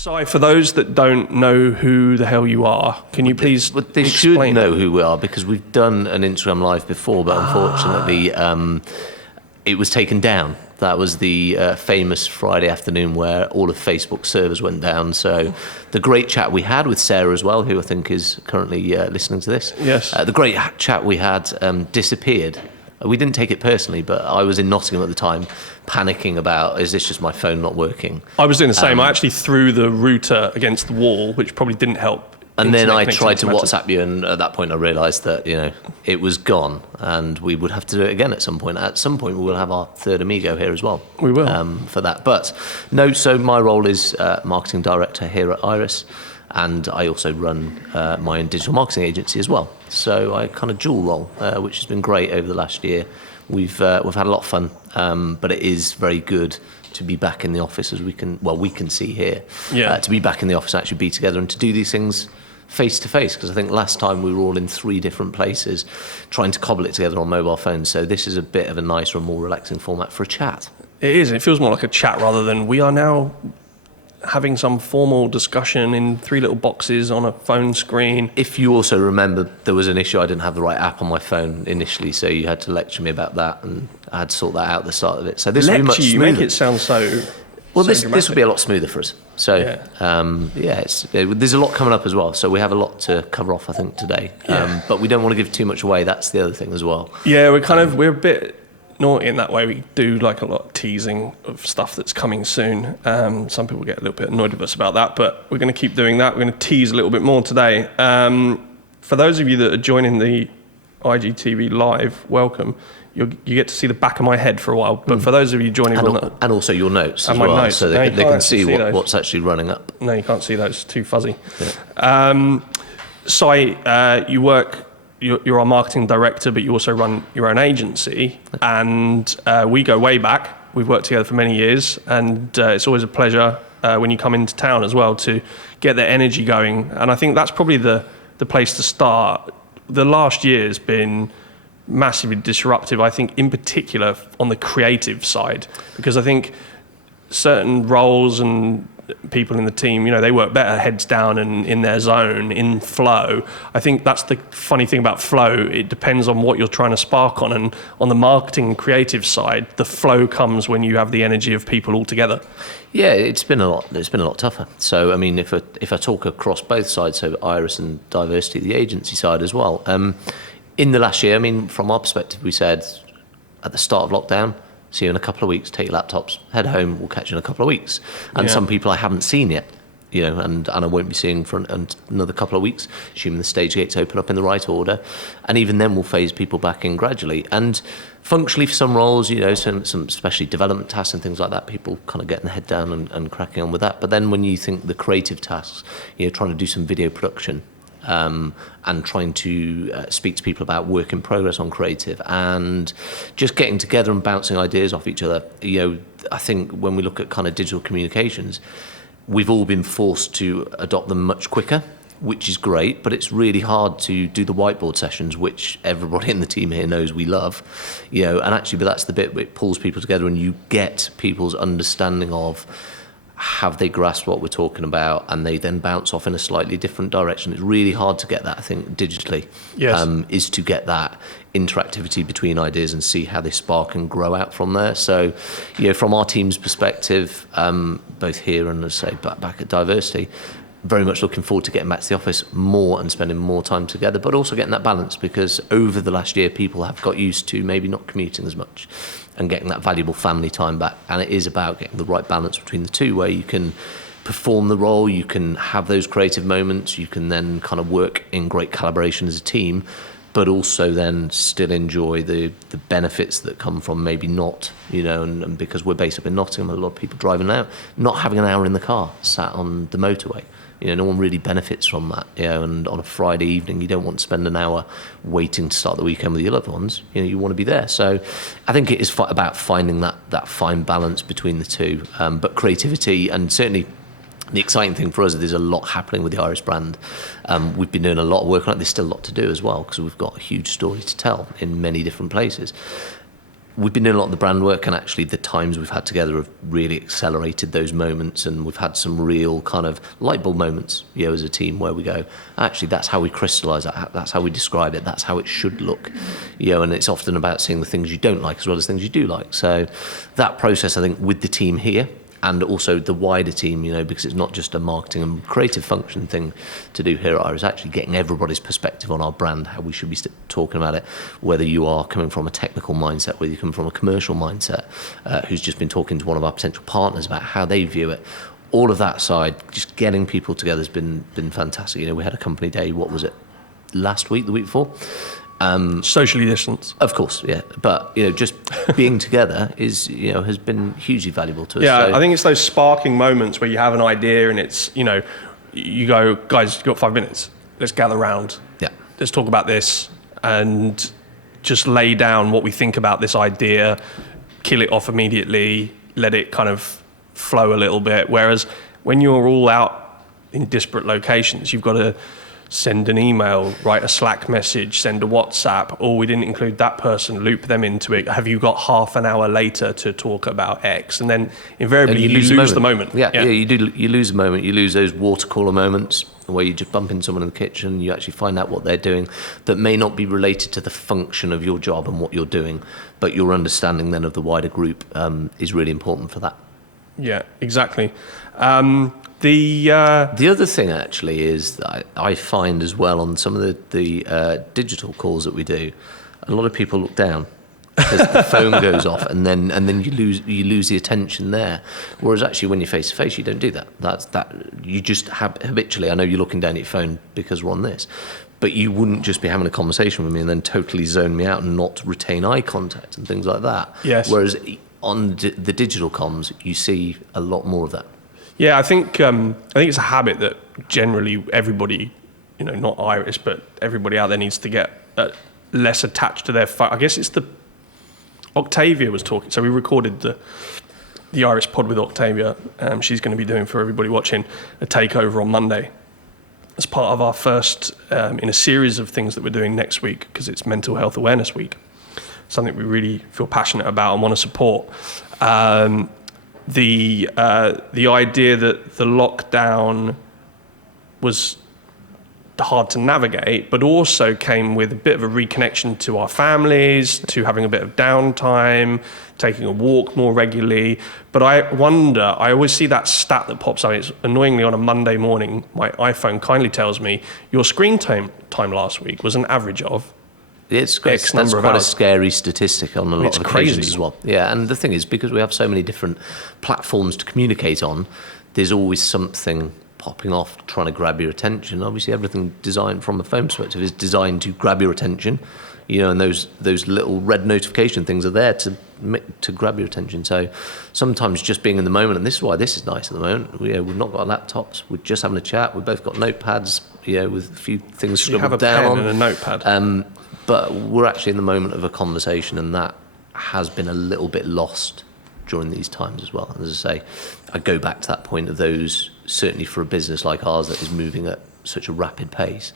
Si, for those that don't know who the hell you are, can you please They explain? should know who we are because we've done an Instagram Live before, but unfortunately it was taken down. That was the famous Friday afternoon where all of Facebook's servers went down. So the great chat we had with Sarah as well, who I think is currently listening to this. Yes. The great chat we had disappeared. We didn't take it personally, but I was in Nottingham at the time, panicking about, is this just my phone not working? I was doing the same. I actually threw the router against the wall, which probably didn't help. And then I Internet tried to connectivity matter. WhatsApp you, and at that point I realised that, it was gone, and we would have to do it again at some point. At some point we will have our third Amigo here as well. We will. For that. But no, so my role is marketing director here at Iris, and I also run my own digital marketing agency as well. So I kind of dual role, which has been great over the last year. We've had a lot of fun, but it is very good to be back in the office, as we can see here. Yeah. To be back in the office and actually be together and to do these things face to face, because I think last time we were all in 3 different places trying to cobble it together on mobile phones. So this is a bit of a nicer and more relaxing format for a chat. It is. It feels more like a chat rather than we are now having some formal discussion in 3 little boxes on a phone screen. If you also remember, there was an issue. I didn't have the right app on my phone initially, so you had to lecture me about that, and I had to sort that out at the start of it. So this will be much You smoother. make it sound so. Well, so this dramatic. will be a lot smoother for us. So, there's a lot coming up as well. So we have a lot to cover off, I think, today. Yeah. But we don't want to give too much away. That's the other thing as well. Yeah, we're a bit naughty in that way. We do like a lot of teasing of stuff that's coming soon. Some people get a little bit annoyed with us about that, but we're going to keep doing that. We're going to tease a little bit more today. For those of you that are joining the IGTV live, welcome. You get to see the back of my head for a while, but for those of you joining And also your notes as And my well, notes. so No, they you can can't see actually see those. what's actually running up. No, you can't see those. Too fuzzy. Yeah. Si, you're our marketing director, but you also run your own agency, and we go way back. We've worked together for many years, and it's always a pleasure when you come into town as well to get the energy going. And I think that's probably the place to start. The last year has been massively disruptive, I think, in particular on the creative side, because I think certain roles and people in the team, they work better heads down and in their zone, in flow. I think that's the funny thing about flow. It depends on what you're trying to spark on. And on the marketing and creative side, the flow comes when you have the energy of people all together. Yeah, it's been a lot tougher. So, I mean, if I talk across both sides, so Iris and Diversity, the agency side as well, in the last year, I mean, from our perspective, we said at the start of lockdown, see you in a couple of weeks, take your laptops, head home, we'll catch you in a couple of weeks. And some people I haven't seen yet, and I won't be seeing for another couple of weeks, assuming the stage gates open up in the right order. And even then we'll phase people back in gradually. And functionally for some roles, some especially development tasks and things like that, people kind of getting their head down and cracking on with that. But then when you think the creative tasks, trying to do some video production, and trying to speak to people about work in progress on creative and just getting together and bouncing ideas off each other. I think when we look at kind of digital communications, we've all been forced to adopt them much quicker, which is great, but it's really hard to do the whiteboard sessions, which everybody in the team here knows we love, and actually, but that's the bit where it pulls people together and you get people's understanding of have they grasped what we're talking about, and they then bounce off in a slightly different direction. It's really hard to get that, I think, digitally. Yes. Is to get that interactivity between ideas and see how they spark and grow out from there. So, from our team's perspective, both here and, as I say, back at Diversity, very much looking forward to getting back to the office more and spending more time together, but also getting that balance, because over the last year, people have got used to maybe not commuting as much and getting that valuable family time back. And it is about getting the right balance between the two, where you can perform the role, you can have those creative moments, you can then kind of work in great collaboration as a team, but also then still enjoy the benefits that come from maybe not, and because we're based up in Nottingham, a lot of people driving out, not having an hour in the car, sat on the motorway. No one really benefits from that, and on a Friday evening, you don't want to spend an hour waiting to start the weekend with your loved ones. You want to be there. So I think it is about finding that fine balance between the two. But creativity, and certainly the exciting thing for us is there's a lot happening with the Iris brand. We've been doing a lot of work on it. There's still a lot to do as well, because we've got a huge story to tell in many different places. we've been doing a lot of the brand work, and actually the times we've had together have really accelerated those moments, and we've had some real kind of light bulb moments, as a team, where we go, actually, that's how we crystallise that, that's how we describe it, that's how it should look, and it's often about seeing the things you don't like as well as things you do like. So that process, I think, with the team here, and also the wider team, because it's not just a marketing and creative function thing to do here at Iris, actually getting everybody's perspective on our brand, how we should be talking about it, whether you are coming from a technical mindset, whether you come from a commercial mindset, who's just been talking to one of our potential partners about how they view it. All of that side, just getting people together has been fantastic. We had a company day, what was it, last week, the week before? Socially distanced. Of course, yeah. But, just being together is, has been hugely valuable to us. Yeah, So, I think it's those sparking moments where you have an idea and it's, you go, guys, you've got 5 minutes. Let's gather round. yeah. Let's talk about this and just lay down what we think about this idea, kill it off immediately, let it kind of flow a little bit. Whereas when you're all out in disparate locations, you've got to send an email, write a Slack message, send a WhatsApp, oh, we didn't include that person, loop them into it. Have you got half an hour later to talk about X? And then invariably you lose the moment. Yeah, you do. You lose the moment. You lose those water cooler moments where you just bump into someone in the kitchen, you actually find out what they're doing that may not be related to the function of your job and what you're doing, but your understanding then of the wider group is really important for that. Yeah, exactly. The other thing actually is that I find as well on some of the digital calls that we do, a lot of people look down because the phone goes off, and then you lose the attention there. Whereas actually when you're face to face, you don't do that. That you just have habitually. I know you're looking down at your phone because we're on this, but you wouldn't just be having a conversation with me and then totally zone me out and not retain eye contact and things like that. Yes. Whereas on the digital comms, you see a lot more of that. Yeah, I think it's a habit that generally everybody, not Iris, but everybody out there needs to get less attached to their phone. I guess it's Octavia was talking. So we recorded the Iris pod with Octavia. She's going to be doing, for everybody watching, a takeover on Monday as part of our first in a series of things that we're doing next week, because it's Mental Health Awareness Week. Something we really feel passionate about and want to support. The idea that the lockdown was hard to navigate, but also came with a bit of a reconnection to our families, to having a bit of downtime, taking a walk more regularly. But I wonder, I always see that stat that pops up. It's annoyingly on a Monday morning, my iPhone kindly tells me your screen time last week was an average of It's X that's number of quite hours. a scary statistic on a lot It's of occasions crazy as well. Yeah, and the thing is, because we have so many different platforms to communicate on, there's always something popping off trying to grab your attention. Obviously, everything designed from a phone perspective is designed to grab your attention, and those little red notification things are there to grab your attention. So sometimes just being in the moment, and this is why this is nice at the moment. We've not got our laptops. We're just having a chat. We've both got notepads, with a few things you have a scribbled down pen on. and a notepad. But we're actually in the moment of a conversation, and that has been a little bit lost during these times as well. As I say, I go back to that point of those, certainly for a business like ours that is moving at such a rapid pace,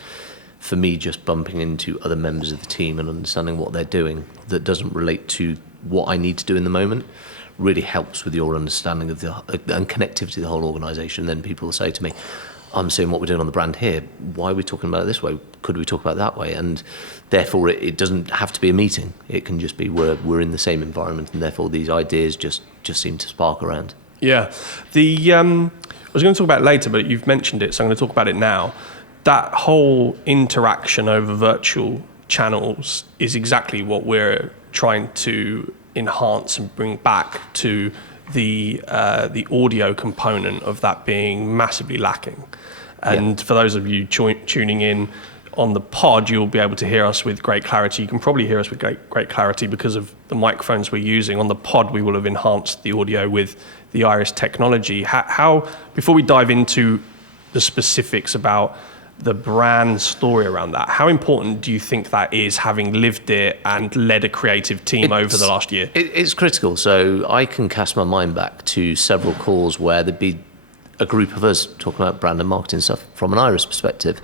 for me, just bumping into other members of the team and understanding what they're doing that doesn't relate to what I need to do in the moment really helps with your understanding of and connectivity to the whole organisation. Then people will say to me, I'm seeing what we're doing on the brand here. Why are we talking about it this way? Could we talk about it that way? And therefore, it doesn't have to be a meeting. It can just be we're in the same environment, and therefore these ideas just seem to spark around. Yeah. I was going to talk about it later, but you've mentioned it, so I'm going to talk about it now. That whole interaction over virtual channels is exactly what we're trying to enhance and bring back to the audio component of that being massively lacking. And for those of you tuning in on the pod, you'll be able to hear us with great clarity. You can probably hear us with great clarity because of the microphones we're using. On the pod, we will have enhanced the audio with the Iris technology. How before we dive into the specifics about the brand story around that, how important do you think that is, having lived it and led a creative team over the last year? It's critical. So I can cast my mind back to several calls where there'd be a group of us talking about brand and marketing stuff from an Iris perspective,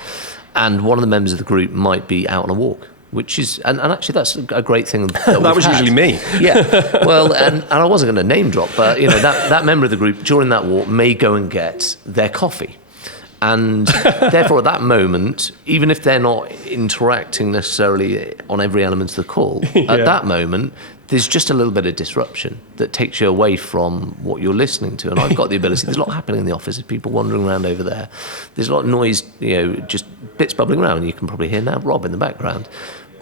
and one of the members of the group might be out on a walk, which is, and actually that's a great thing. That was usually me. Yeah, well, and I wasn't going to name drop, but that member of the group during that walk may go and get their coffee. And therefore, at that moment, even if they're not interacting necessarily on every element of the call, at that moment, there's just a little bit of disruption that takes you away from what you're listening to. And I've got the ability, there's a lot happening in the office, there's people wandering around over there. There's a lot of noise, just bits bubbling around. You can probably hear now Rob in the background.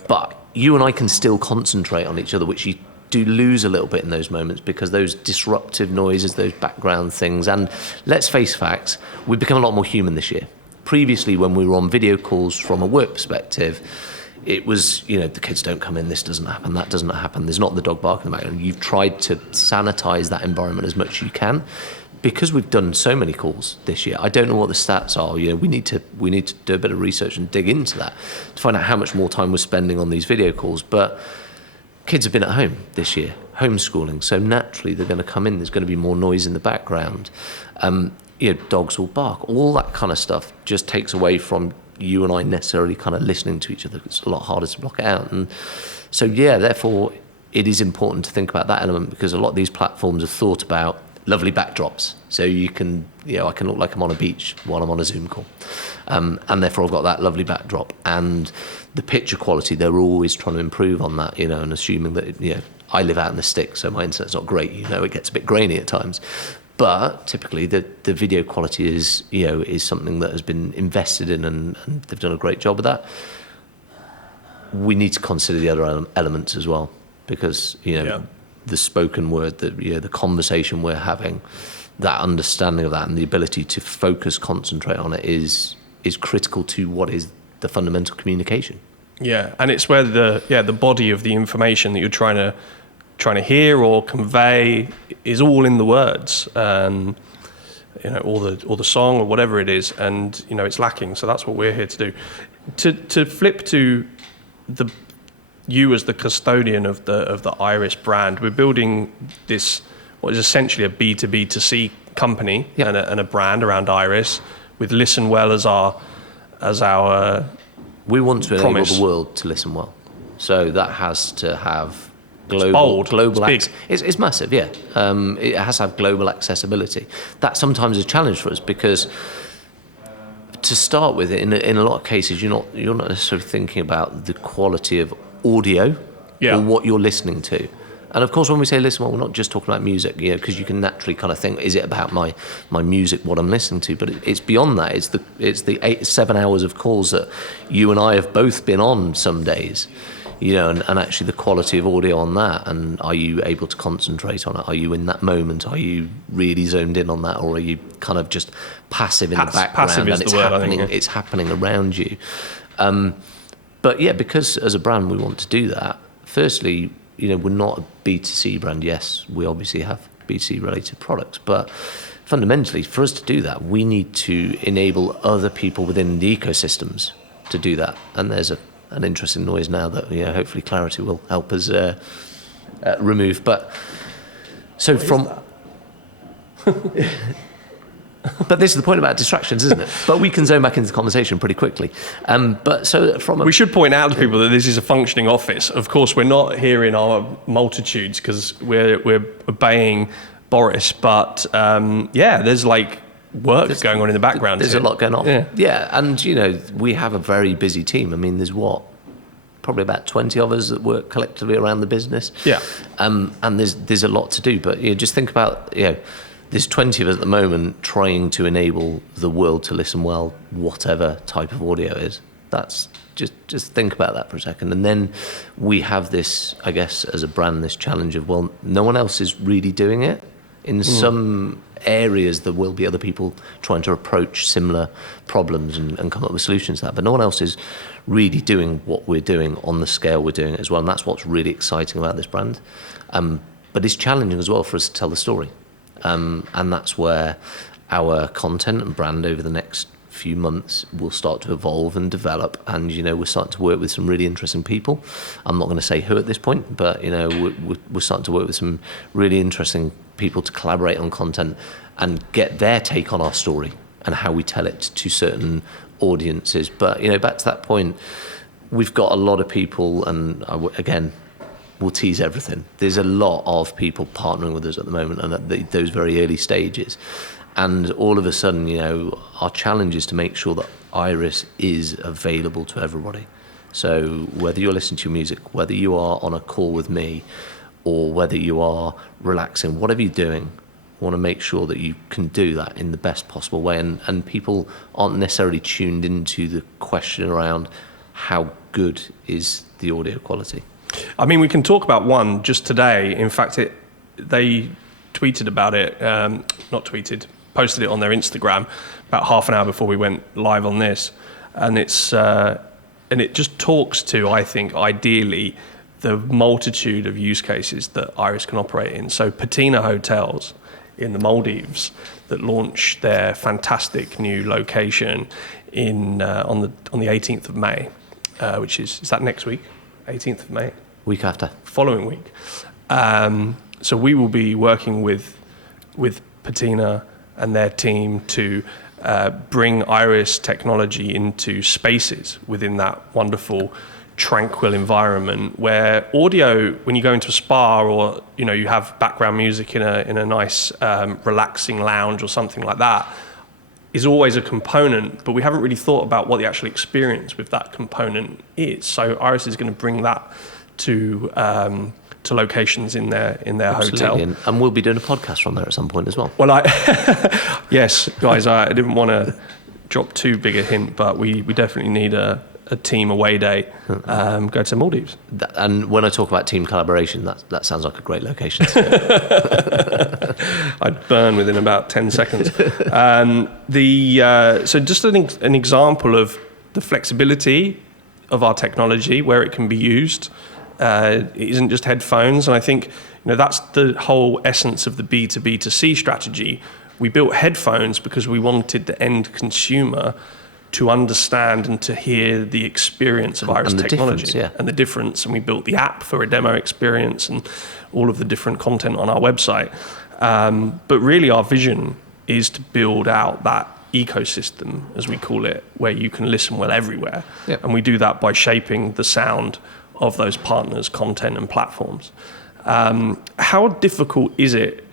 But you and I can still concentrate on each other, which you do lose a little bit in those moments because those disruptive noises, those background things, and let's face facts, we've become a lot more human this year. Previously, when we were on video calls from a work perspective, it was, the kids don't come in, this doesn't happen, that doesn't happen, there's not the dog barking in the background. You've tried to sanitize that environment as much as you can. Because we've done so many calls this year, I don't know what the stats are. We need to do a bit of research and dig into that to find out how much more time we're spending on these video calls. But kids have been at home this year, homeschooling, so naturally they're going to come in, there's going to be more noise in the background. Dogs will bark, all that kind of stuff just takes away from you and I necessarily kind of listening to each other. It's a lot harder to block it out. And so, therefore, it is important to think about that element because a lot of these platforms are thought about lovely backdrops. So you can, I can look like I'm on a beach while I'm on a Zoom call. And therefore I've got that lovely backdrop. And the picture quality, they're always trying to improve on that, and assuming that, I live out in the sticks, so my internet's not great, it gets a bit grainy at times. But typically the video quality is something that has been invested in and they've done a great job of that. We need to consider the other elements as well because, the spoken word, the conversation we're having, that understanding of that and the ability to focus, concentrate on it is critical to what is the fundamental communication. Yeah, and it's where the body of the information that you're trying to hear or convey is all in the words, or the song or whatever it is, and it's lacking. So that's what we're here to do. To flip to you as the custodian of the Iris brand, we're building this what is essentially a B2B2C company and a brand around Iris with Listen Well as our we want to enable promise. The world to listen well. So that has to have global access. It's massive, yeah. It has to have global accessibility. That sometimes is a challenge for us because to start with, in a lot of cases, you're not necessarily thinking about the quality of audio or what you're listening to. And of course, when we say listen well, we're not just talking about music, because you can naturally kind of think, is it about my music, what I'm listening to? But it's beyond that. It's the 7 hours of calls that you and I have both been on some days, and actually the quality of audio on that. And are you able to concentrate on it? Are you in that moment? Are you really zoned in on that? Or are you kind of just passive in the background? Passive is and the word, I think. It's happening around you. But because as a brand we want to do that, firstly, we're not a B2C brand. Yes, we obviously have B2C related products, but fundamentally for us to do that, we need to enable other people within the ecosystems to do that. And there's an interesting noise now that hopefully clarity will help us remove. But so what from But this is the point about distractions, isn't it? But we can zone back into the conversation pretty quickly. We should point out to people that this is a functioning office. Of course, we're not here in our multitudes because we're obeying Boris. But there's work going on in the background. There's a lot going on. Yeah, and we have a very busy team. I mean, there's probably about 20 of us that work collectively around the business. Yeah, and there's a lot to do. But just think about there's 20 of us at the moment trying to enable the world to listen well, whatever type of audio is. That's just think about that for a second. And then we have this, I guess, as a brand, this challenge of, well, no one else is really doing it. In some areas, there will be other people trying to approach similar problems and come up with solutions to that. But no one else is really doing what we're doing on the scale we're doing it as well. And that's what's really exciting about this brand. But it's challenging as well for us to tell the story. And that's where our content and brand over the next few months will start to evolve and develop. And, we're starting to work with some really interesting people. I'm not going to say who at this point, but, we're starting to work with some really interesting people to collaborate on content and get their take on our story and how we tell it to certain audiences. But, back to that point, we've got a lot of people, and again, we'll tease everything. There's a lot of people partnering with us at the moment, and at those very early stages. And all of a sudden, our challenge is to make sure that Iris is available to everybody. So whether you're listening to your music, whether you are on a call with me, or whether you are relaxing, whatever you're doing, I want to make sure that you can do that in the best possible way. And people aren't necessarily tuned into the question around how good is the audio quality. I mean, we can talk about one just today. In fact, they tweeted about it, posted it on their Instagram about half an hour before we went live on this. And it just talks to, I think, ideally, the multitude of use cases that Iris can operate in. So Patina Hotels in the Maldives that launch their fantastic new location on the 18th of May, which is that next week? 18th of May? Week after. Following week. So we will be working with Patina and their team to bring Iris technology into spaces within that wonderful, tranquil environment where audio, when you go into a spa or you have background music in a nice relaxing lounge or something like that, is always a component, but we haven't really thought about what the actual experience with that component is. So Iris is going to bring that to locations in their Absolutely. hotel. And we'll be doing a podcast from there at some point as well. Well, yes, guys, I didn't want to drop too big a hint, but we definitely need a team away day, go to Maldives. And when I talk about team collaboration, that sounds like a great location. I'd burn within about 10 seconds. So just an example of the flexibility of our technology, where it can be used. It isn't just headphones, and I think that's the whole essence of the B2B2C strategy. We built headphones because we wanted the end consumer to understand and to hear the experience of Iris technology and the difference. And we built the app for a demo experience and all of the different content on our website. But really our vision is to build out that ecosystem, as we call it, where you can listen well everywhere. Yep. And we do that by shaping the sound of those partners' content and platforms. How difficult is it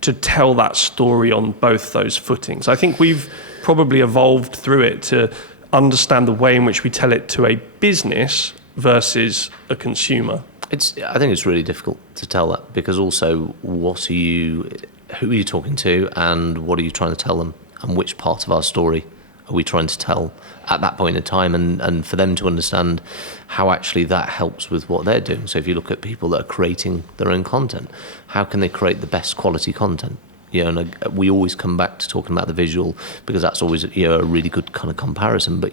to tell that story on both those footings? I think we've probably evolved through it to understand the way in which we tell it to a business versus a consumer. I think it's really difficult to tell that, because also who are you talking to, and what are you trying to tell them, and which part of our story are we trying to tell at that point in time, and for them to understand how actually that helps with what they're doing. So if you look at people that are creating their own content, how can they create the best quality content? And we always come back to talking about the visual, because that's always a really good kind of comparison. But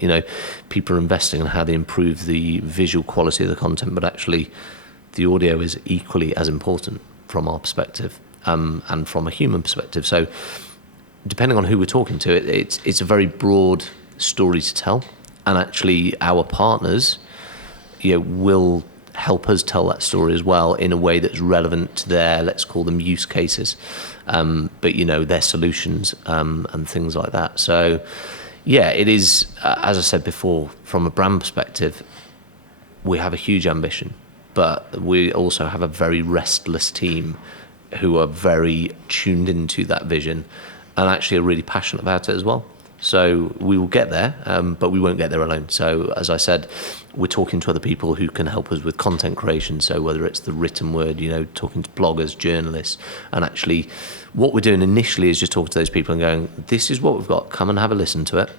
people are investing in how they improve the visual quality of the content, but actually the audio is equally as important from our perspective, and from a human perspective. So depending on who we're talking to, it's a very broad story to tell, and actually our partners will help us tell that story as well in a way that's relevant to their, let's call them, use cases, but their solutions, and things like that. So it is, as I said before, from a brand perspective, we have a huge ambition, but we also have a very restless team who are very tuned into that vision and actually are really passionate about it as well. So we will get there, but we won't get there alone. So as I said, we're talking to other people who can help us with content creation. So whether it's the written word, talking to bloggers, journalists, and actually what we're doing initially is just talking to those people and going, this is what we've got, come and have a listen to it.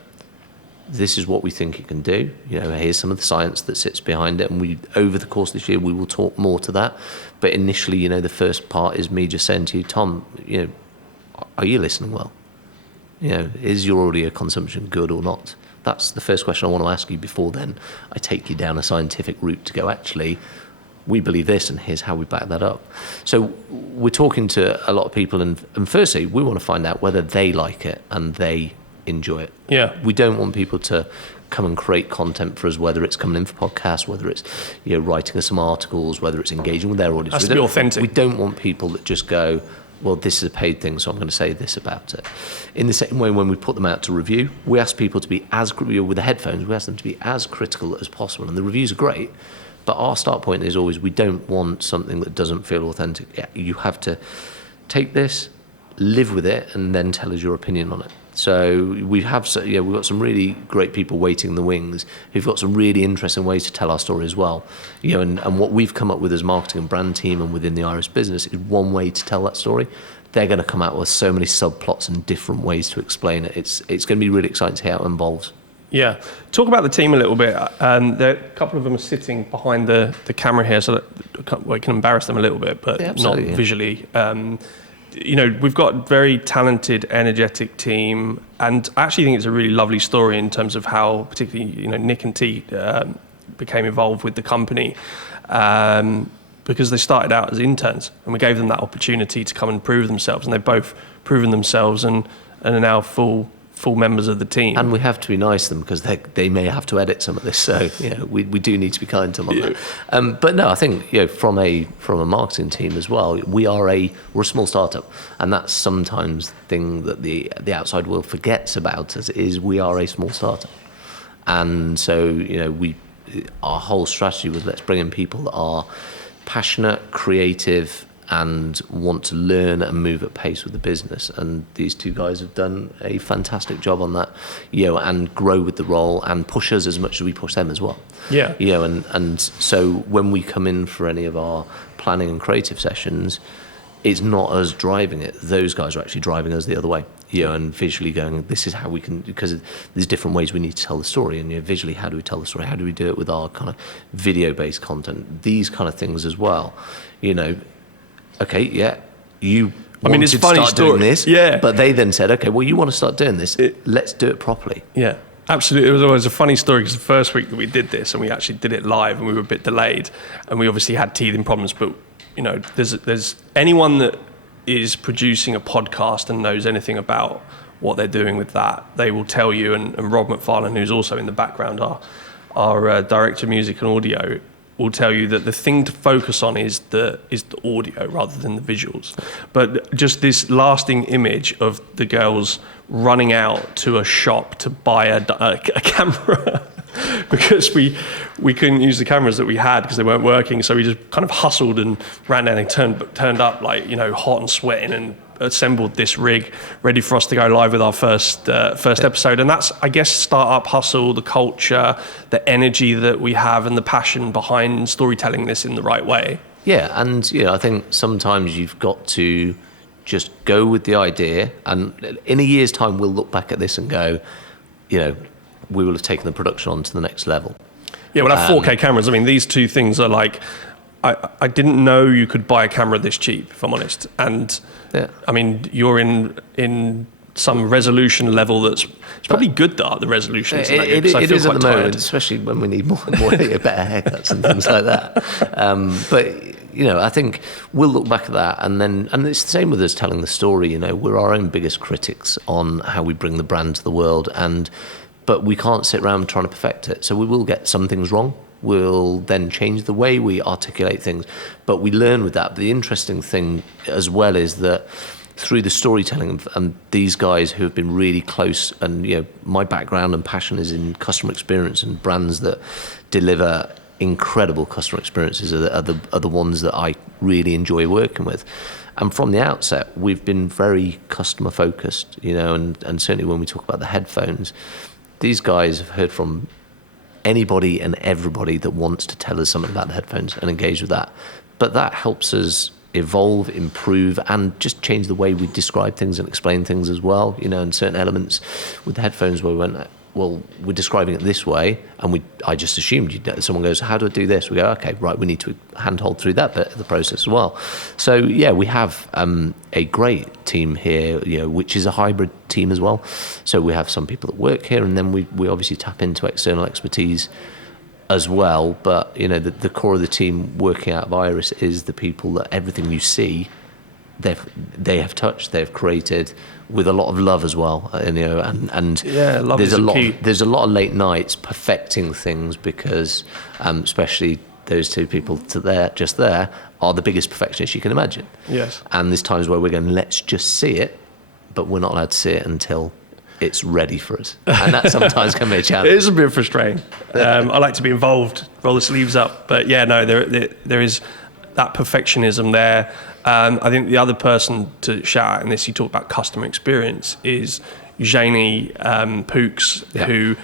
This is what we think it can do. Here's some of the science that sits behind it. And over the course of this year, we will talk more to that. But initially, the first part is me just saying to you, Tom, are you listening well? Is your audio consumption good or not? That's the first question I want to ask you before then I take you down a scientific route to go, actually, we believe this and here's how we back that up. So we're talking to a lot of people, and firstly, we want to find out whether they like it and they enjoy it. Yeah. We don't want people to come and create content for us, whether it's coming in for podcasts, whether it's writing us some articles, whether it's engaging with their audience. Has to be authentic. We don't want people that just go, well, this is a paid thing, so I'm going to say this about it. In the same way, when we put them out to review, we ask people to be with the headphones, we ask them to be as critical as possible. And the reviews are great, but our start point is always, we don't want something that doesn't feel authentic. Yeah, you have to take this, live with it, and then tell us your opinion on it. So we've got some really great people waiting in the wings who've got some really interesting ways to tell our story as well. And what we've come up with as marketing and brand team and within the Iris business is one way to tell that story. They're going to come out with so many subplots and different ways to explain it. It's going to be really exciting to see how it evolves. Yeah. Talk about the team a little bit. A couple of them are sitting behind the camera here, so that we can embarrass them a little bit, but not visually. We've got a very talented, energetic team, and I actually think it's a really lovely story in terms of how, particularly, Nick and T became involved with the company, because they started out as interns, and we gave them that opportunity to come and prove themselves, and they've both proven themselves and are now full members of the team. And we have to be nice to them because they may have to edit some of this, so we do need to be kind to them on that. But no, I think from a marketing team as well, we're a small startup, and that's sometimes the thing that the outside world forgets about us, is we are a small startup. And so our whole strategy was, let's bring in people that are passionate, creative, and want to learn and move at pace with the business. And these two guys have done a fantastic job on that, and grow with the role and push us as much as we push them as well. Yeah. And so when we come in for any of our planning and creative sessions, it's not us driving it. Those guys are actually driving us the other way, and visually going, this is how we can, because there's different ways we need to tell the story. And visually, how do we tell the story? How do we do it with our kind of video-based content? These kind of things as well, Okay, yeah, you wanted it's to funny start doing this, but they then said, okay, well, you want to start doing this, let's do it properly. Yeah, absolutely. It was always a funny story, because the first week that we did this, and we actually did it live, and we were a bit delayed, and we obviously had teething problems, but, there's anyone that is producing a podcast and knows anything about what they're doing with that, they will tell you, and Rob McFarlane, who's also in the background, our director of music and audio, will tell you that the thing to focus on is the audio rather than the visuals. But just this lasting image of the girls running out to a shop to buy a camera because we couldn't use the cameras that we had because they weren't working, so we just kind of hustled and ran down and turned up like hot and sweating, and assembled this rig ready for us to go live with our first episode. And that's, I guess, startup hustle, the culture, the energy that we have, and the passion behind storytelling this in the right way. Yeah, and I think sometimes you've got to just go with the idea, and in a year's time we'll look back at this and go, we will have taken the production on to the next level. Yeah, we'll have 4K cameras. I mean, these two things are like, I didn't know you could buy a camera this cheap, if I'm honest. And I mean, you're in some resolution level it's probably good that the resolution is that good, it is at the moment, especially when we need more better haircuts and things like that. But I think we'll look back at that, and it's the same with us telling the story. We're our own biggest critics on how we bring the brand to the world, but we can't sit around trying to perfect it. So we will get some things wrong. We'll then change the way we articulate things, but we learn with that. But the interesting thing as well is that through the storytelling, and these guys who have been really close, and my background and passion is in customer experience, and brands that deliver incredible customer experiences are the ones that I really enjoy working with. And from the outset, we've been very customer focused, and certainly when we talk about the headphones, these guys have heard from anybody and everybody that wants to tell us something about the headphones and engage with that. But that helps us evolve, improve, and just change the way we describe things and explain things as well. And certain elements with the headphones where we went, well, we're describing it this way, and I just assumed someone goes, how do I do this? We go, okay, right, we need to handhold through that bit of the process as well. So yeah, we have a great team here, which is a hybrid team as well. So we have some people that work here, and then we obviously tap into external expertise as well. But the core of the team working out of Iris is the people that everything you see, they have touched, they've created with a lot of love as well, love is key. There's a lot of late nights perfecting things because, especially those two people just there are the biggest perfectionists you can imagine. Yes. And there's times where we're going, let's just see it, but we're not allowed to see it until it's ready for us. And that sometimes can be a challenge. It is a bit frustrating. I like to be involved, roll the sleeves up. But yeah, no, there is that perfectionism there. I think the other person to shout out in this, you talk about customer experience, is Janie Pooks, who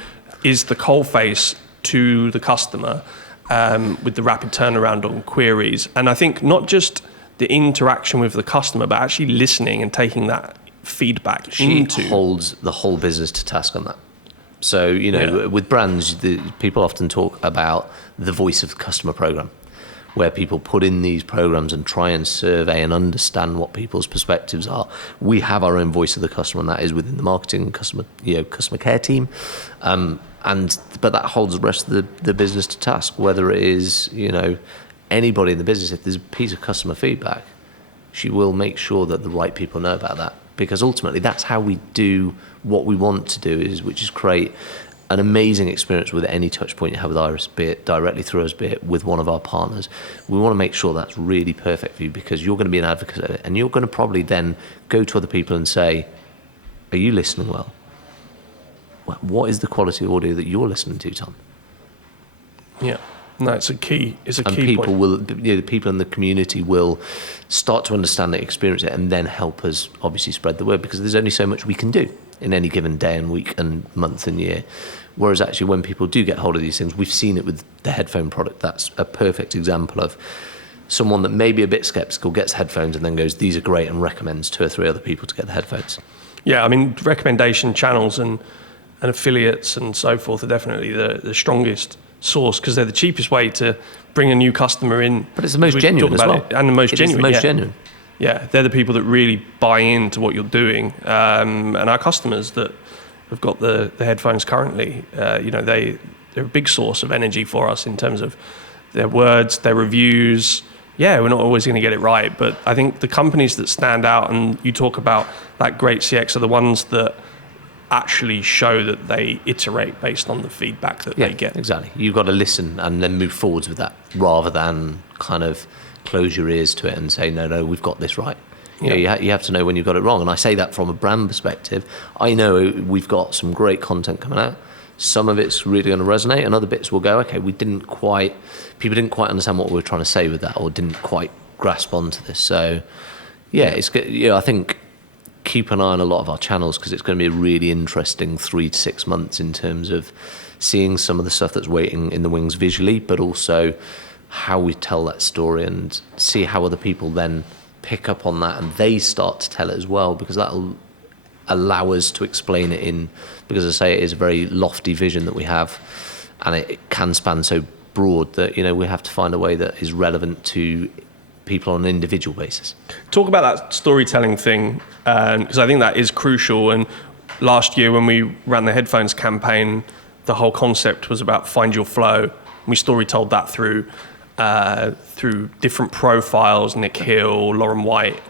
is the coalface to the customer with the rapid turnaround on queries. And I think not just the interaction with the customer, but actually listening and taking that feedback She holds the whole business to task on that. So, with brands, people often talk about the voice of the customer program, where people put in these programs and try and survey and understand what people's perspectives are. We have our own voice of the customer, and that is within the marketing and customer care team. But that holds the rest of the business to task, whether it is, anybody in the business. If there's a piece of customer feedback, she will make sure that the right people know about that. Because ultimately, that's how we do what we want to do, which is create an amazing experience with any touch point you have with Iris, be it directly through us, be it with one of our partners. We want to make sure that's really perfect for you, because you're going to be an advocate of it, and you're going to probably then go to other people and say, are you listening well? What is the quality of audio that you're listening to, Tom? Yeah. No, it's a key. It's a and key people point. will, the people in the community will start to understand it, experience it, and then help us obviously spread the word, because there's only so much we can do in any given day and week and month and year. Whereas actually, when people do get hold of these things, we've seen it with the headphone product. That's a perfect example of someone that may be a bit skeptical gets headphones and then goes, these are great, and recommends 2 or 3 other people to get the headphones. Yeah, I mean, recommendation channels and affiliates and so forth are definitely the strongest source, because they're the cheapest way to bring a new customer in. But it's the most genuine as well. And the most genuine. It's the most genuine. Yeah, they're the people that really buy into what you're doing. And our customers that have got the headphones currently, they're a big source of energy for us in terms of their words, their reviews. Yeah, we're not always going to get it right, but I think the companies that stand out, and you talk about that great CX, are the ones that actually show that they iterate based on the feedback that they get. Exactly. You've got to listen and then move forwards with that, rather than kind of close your ears to it and say, no, we've got this right. You have to know when you've got it wrong. And I say that from a brand perspective. I know we've got some great content coming out. Some of it's really going to resonate, and other bits will go, okay, people didn't quite understand what we were trying to say with that, or didn't quite grasp onto this. So, it's good. I think keep an eye on a lot of our channels, because it's going to be a really interesting 3 to 6 months in terms of seeing some of the stuff that's waiting in the wings visually, but also how we tell that story, and see how other people then pick up on that and they start to tell it as well, because that'll allow us to explain it in, because as I say, it is a very lofty vision that we have, and it can span so broad that we have to find a way that is relevant to people on an individual basis. Talk about that storytelling thing, because I think that is crucial. And last year when we ran the headphones campaign, the whole concept was about find your flow. We story told that through different profiles: Nick Hill, Lauren White,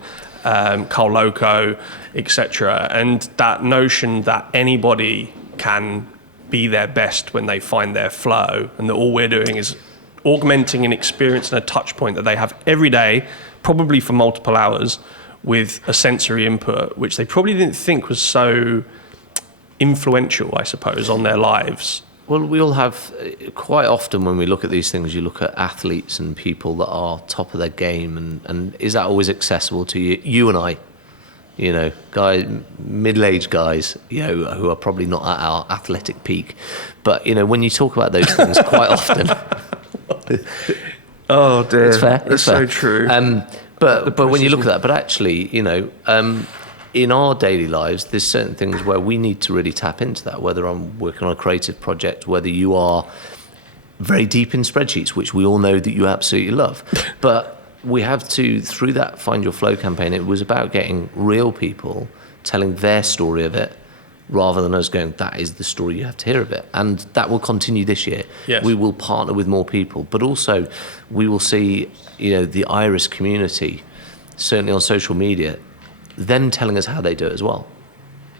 Carl Loco, etc. And that notion that anybody can be their best when they find their flow, and that all we're doing is augmenting an experience and a touch point that they have every day, probably for multiple hours, with a sensory input, which they probably didn't think was so influential, I suppose, on their lives. Well, we all have, quite often when we look at these things, you look at athletes and people that are top of their game, and is that always accessible to you and I? Guys, middle-aged guys, who are probably not at our athletic peak. But, when you talk about those things quite often... Oh dear, it's fair. It's so true. But when you look at that, but actually, in our daily lives, there's certain things where we need to really tap into that. Whether I'm working on a creative project, whether you are very deep in spreadsheets, which we all know that you absolutely love, but we have to, through that Find Your Flow campaign, it was about getting real people telling their story of it, rather than us going, that is the story you have to hear of it. And that will continue this year. Yes. We will partner with more people, but also we will see, the Iris community, certainly on social media, them telling us how they do it as well,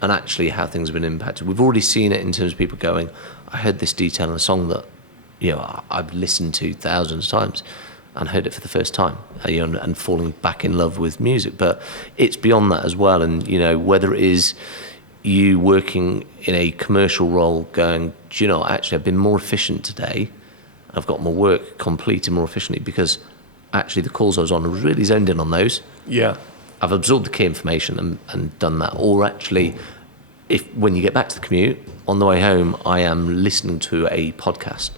and actually how things have been impacted. We've already seen it in terms of people going, I heard this detail in a song that I've listened to thousands of times and heard it for the first time, and falling back in love with music. But it's beyond that as well. And, whether it is you working in a commercial role going, do you know, actually I've been more efficient today. I've got my work completed more efficiently because actually the calls I was on, I was really zoned in on those. Yeah. I've absorbed the key information and done that. Or actually, when you get back to the commute, on the way home, I am listening to a podcast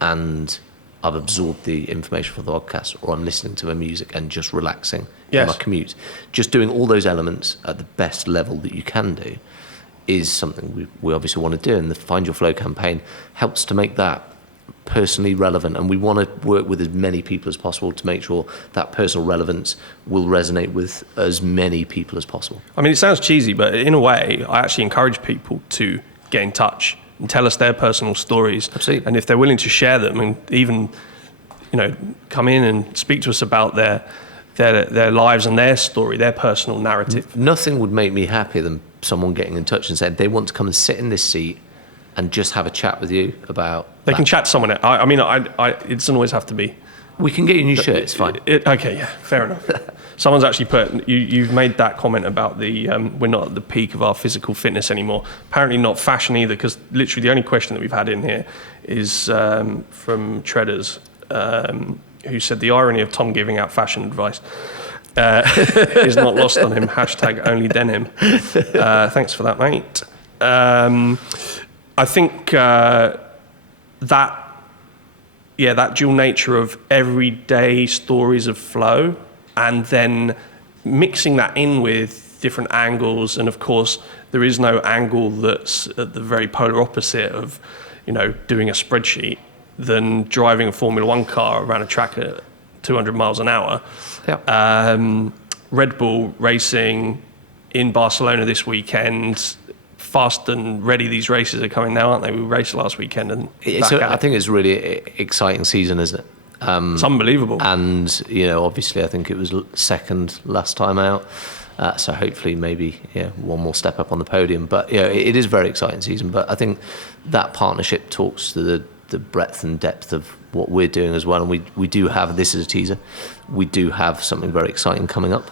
and I've absorbed the information from the podcast, or I'm listening to a music and just relaxing in my commute. Just doing all those elements at the best level that you can do is something we obviously want to do. And the Find Your Flow campaign helps to make that personally relevant. And we want to work with as many people as possible to make sure that personal relevance will resonate with as many people as possible. I mean, it sounds cheesy, but in a way, I actually encourage people to get in touch and tell us their personal stories. Absolutely. And if they're willing to share them and even, come in and speak to us about their lives and their story, their personal narrative. Nothing would make me happier than someone getting in touch and saying they want to come and sit in this seat and just have a chat with you about They can chat to someone. It doesn't always have to be. We can get you a new shirt, it's fine. Okay, yeah, fair enough. Someone's actually you've made that comment about we're not at the peak of our physical fitness anymore. Apparently not fashion either, because literally the only question that we've had in here is from Treaders, who said the irony of Tom giving out fashion advice is not lost on him. #onlydenim. Thanks for that, mate. I think that dual nature of everyday stories of flow, and then mixing that in with different angles. And of course, there is no angle that's at the very polar opposite of, doing a spreadsheet than driving a Formula One car around a track at 200 miles an hour. Yeah. Red Bull racing in Barcelona this weekend. Fast and ready, these races are coming now, aren't they? We raced last weekend, and I think it's a really exciting season, isn't it? It's unbelievable. And obviously, I think it was second last time out, so hopefully maybe one more step up on the podium. But it is a very exciting season. But I think that partnership talks to the breadth and depth of what we're doing as well. And we do have, this is a teaser, we do have something very exciting coming up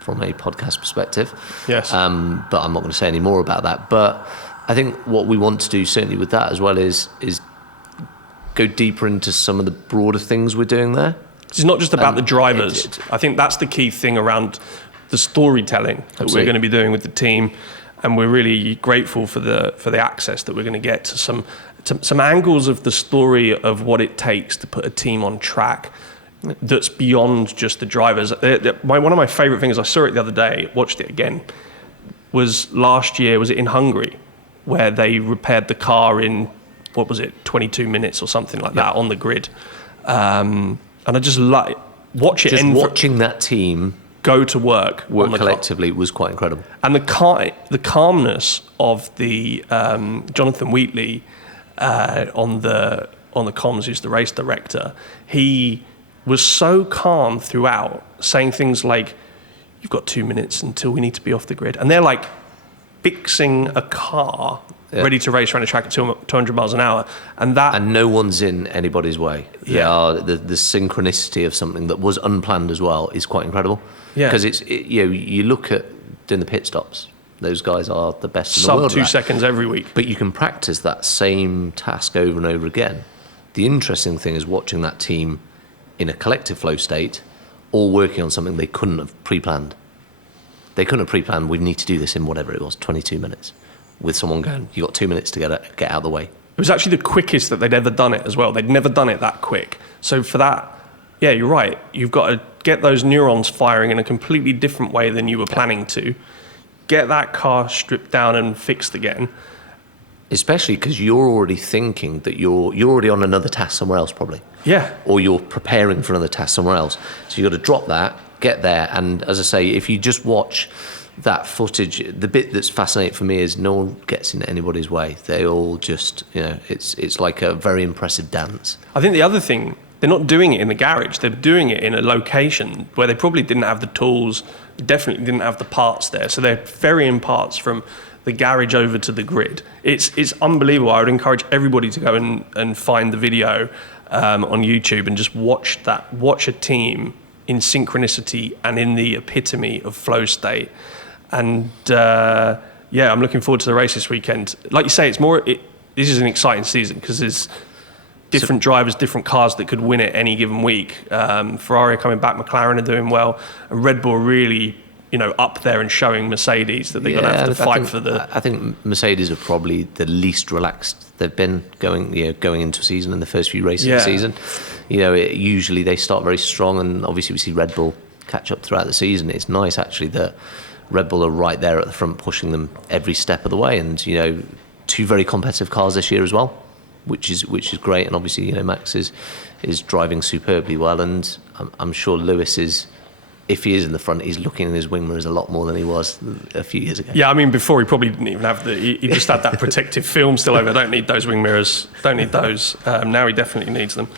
from a podcast perspective. Yes. But I'm not going to say any more about that. But I think what we want to do certainly with that as well is go deeper into some of the broader things we're doing there. It's not just about the drivers. I think that's the key thing around the storytelling that Absolutely. we're going to be doing with the team, and we're really grateful for the access that we're going to get to some angles of the story of what it takes to put a team on track that's beyond just the drivers. One of my favourite things, I saw it the other day, watched it again, was last year, was it in Hungary, where they repaired the car in, 22 minutes or something like that on the grid. And I just watch it. Just watching that team go to work collectively was quite incredible. And the calmness of the Jonathan Wheatley on the comms, who's the race director, he was so calm throughout, saying things like, "You've got 2 minutes until we need to be off the grid," and they're like fixing a car ready to race around a track at 200 miles an hour, and no one's in anybody's way. The synchronicity of something that was unplanned as well is quite incredible. Yeah, because you look at doing the pit stops. Those guys are the best in the world. Sub 2 seconds every week. But you can practice that same task over and over again. The interesting thing is watching that team in a collective flow state, all working on something they couldn't have pre-planned. They couldn't have pre-planned, we need to do this in whatever it was, 22 minutes. With someone going, you got 2 minutes to get out of the way. It was actually the quickest that they'd ever done it as well. They'd never done it that quick. So for that, yeah, you're right. You've got to get those neurons firing in a completely different way than you were planning to. Get that car stripped down and fixed again. Especially because you're already thinking that you're already on another task somewhere else, probably. Yeah. Or you're preparing for another task somewhere else. So you've got to drop that, get there. And as I say, if you just watch that footage, the bit that's fascinating for me is no one gets in anybody's way. They all just, it's like a very impressive dance. I think the other thing, they're not doing it in the garage. They're doing it in a location where they probably didn't have the tools, definitely didn't have the parts there. So they're ferrying parts from the garage over to the grid. It's unbelievable. I would encourage everybody to go and find the video on YouTube and just watch a team in synchronicity and in the epitome of flow state. And I'm looking forward to the race this weekend. Like you say, this is an exciting season because there's different drivers, different cars that could win it any given week. Ferrari are coming back, McLaren are doing well, and Red Bull really, up there and showing Mercedes that they're going to have to fight for the. I think Mercedes are probably the least relaxed they've been going into a season in the first few races of the season. Usually they start very strong, and obviously we see Red Bull catch up throughout the season. It's nice actually that Red Bull are right there at the front, pushing them every step of the way, and two very competitive cars this year as well, which is great. And obviously Max is driving superbly well, and I'm sure Lewis is. If he is in the front, he's looking in his wing mirrors a lot more than he was a few years ago. Yeah, I mean, before he probably didn't even have he just had that protective film still over. Don't need those wing mirrors. Don't need those. Now he definitely needs them.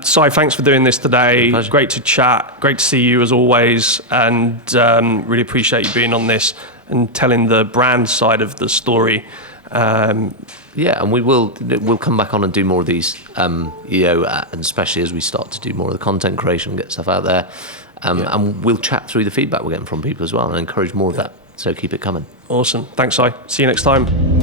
Si, thanks for doing this today. Great to chat. Great to see you as always. And really appreciate you being on this and telling the brand side of the story. And we'll come back on and do more of these, and especially as we start to do more of the content creation, get stuff out there. And we'll chat through the feedback we're getting from people as well and encourage more of that. So keep it coming. Awesome. Thanks, Si. See you next time.